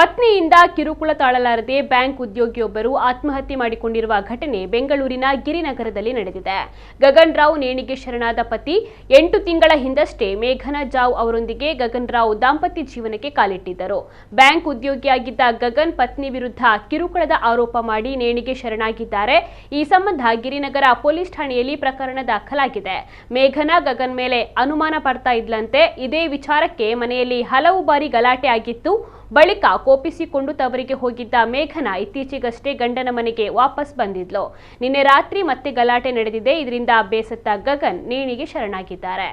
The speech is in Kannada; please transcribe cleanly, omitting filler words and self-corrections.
ಪತ್ನಿಯಿಂದ ಕಿರುಕುಳ ತಾಳಲಾರದೆ ಬ್ಯಾಂಕ್ ಉದ್ಯೋಗಿಯೊಬ್ಬರು ಆತ್ಮಹತ್ಯೆ ಮಾಡಿಕೊಂಡಿರುವ ಘಟನೆ ಬೆಂಗಳೂರಿನ ಗಿರಿನಗರದಲ್ಲಿ ನಡೆದಿದೆ. ಗಗನ್ ರಾವ್ ನೇಣಿಗೆ ಶರಣಾದ ಪತಿ 8 ತಿಂಗಳ ಹಿಂದಷ್ಟೇ ಮೇಘನಾ ಜಾವ್ ಅವರೊಂದಿಗೆ ಗಗನ್ ರಾವ್ ದಾಂಪತ್ಯ ಜೀವನಕ್ಕೆ ಕಾಲಿಟ್ಟಿದ್ದರು. ಬ್ಯಾಂಕ್ ಉದ್ಯೋಗಿಯಾಗಿದ್ದ ಗಗನ್ ಪತ್ನಿ ವಿರುದ್ಧ ಕಿರುಕುಳದ ಆರೋಪ ಮಾಡಿ ನೇಣಿಗೆ ಶರಣಾಗಿದ್ದಾರೆ. ಈ ಸಂಬಂಧ ಗಿರಿನಗರ ಪೊಲೀಸ್ ಠಾಣೆಯಲ್ಲಿ ಪ್ರಕರಣ ದಾಖಲಾಗಿದೆ. ಮೇಘನಾ ಗಗನ್ ಮೇಲೆ ಅನುಮಾನ ಪಡ್ತಾ ಇದ್ಲಂತೆ. ಇದೇ ವಿಚಾರಕ್ಕೆ ಮನೆಯಲ್ಲಿ ಹಲವು ಬಾರಿ ಗಲಾಟೆ ಆಗಿತ್ತು. ಬಳಿಕ ಕೋಪಿಸಿಕೊಂಡು ತವರಿಗೆ ಹೋಗಿದ್ದ ಮೇಘನಾ ಇತ್ತೀಚೆಗಷ್ಟೇ ಗಂಡನ ಮನೆಗೆ ವಾಪಸ್ ಬಂದಿದ್ಲು. ನಿನ್ನೆ ರಾತ್ರಿ ಮತ್ತೆ ಗಲಾಟೆ ನಡೆದಿದೆ. ಇದರಿಂದ ಬೇಸತ್ತ ಗಗನ್ ನೇಣಿಗೆ ಶರಣಾಗಿದ್ದಾರೆ.